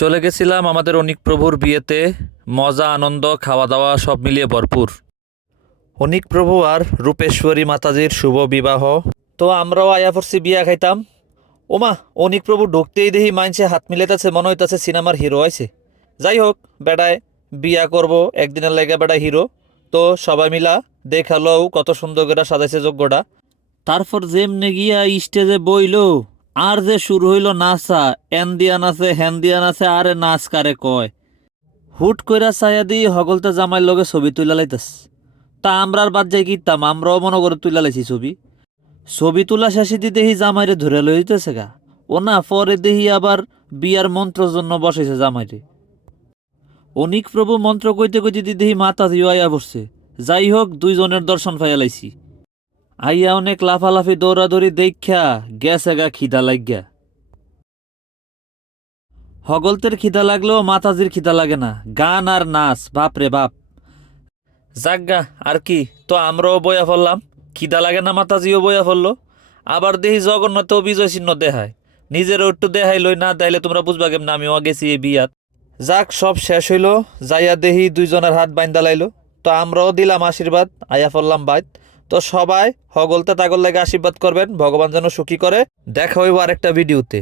চলে গেছিলাম আমাদের অনিক প্রভুর বিয়েতে। মজা আনন্দ খাওয়া দাওয়া সব মিলিয়ে ভরপুর। অনিক প্রভু আর রূপেশ্বরী মাতাজির শুভ বিবাহ। তো আমরাও আয়া পড়ছি বিয়া খাইতাম। ওমা, অনিক প্রভু ঢুকতেই দেখি মাইনছে হাত মিলাইতেছে, মনে হইতাছে সিনেমার হিরো আইছে। যাই হোক, বেটায় বিয়া করব একদিনের লেগে, বেটা হিরো। তো সবাই মিলা দেখালো কত সুন্দর করে সাজাইছে যোগ্যটা। তারপর যেমনে গিয়া স্টেজে বইলো আর যে শুরু হইলো নাচা, এন্দিয়ান আছে হ্যান্দিয়ান আছে, আরে নাচ কারে কয়। হুট কইরা চাইয়া দি হগলতে জামাইর লগে ছবি তুইলা লাইতাস। তা আমরা আর বাদ যাই কিতাম, আমরাও মনে করে তুইলা লাইছি ছবি। ছবি তোলা শেষে দি দেখি জামাইরে ধরে লইতেছে গা। ও না, পরে দেখি আবার বিয়ার মন্ত্রের জন্য বসাইছে জামাইরে। অনিক প্রভু মন্ত্র কইতে কইতে দি দেখি মাতা দিও আইয়া বসছে। যাই হোক, দুইজনের দর্শন পাইয়া লাইছি। আইয়া অনেক লাফালাফি দৌড়াদৌড়ি দেখা গেছে গা খিদা লাগিয়া। হগলতের খিদা লাগলেও মাতাজির খিদা লাগে না, গান আর নাচ, বাপ রে বাপ। যাজ্ঞা আর কি, তো আমরাও বইয়া ফেললাম। খিদা লাগে না, মাতাজিও বইয়া ফেললো। আবার দেখি জগন্নাথও বিজয় চিহ্ন দেখায়। নিজেরও একটু দেখাই লই, না তাইলে তোমরা বুঝবা কেমন আমিও গেছি এই বিয়াত। যাক, সব শেষ হইল। যাইয়া দেহি দুইজনের হাত বাইন্দা লাইলো। তো আমরাও দিলাম আশীর্বাদ, আয়া ফেললাম বাইত। তো সবাই হগলতে তাগল লাগে আশীর্বাদ করবেন, ভগবান যেন সুখী করে। দেখা হইব আরেকটা ভিডিওতে।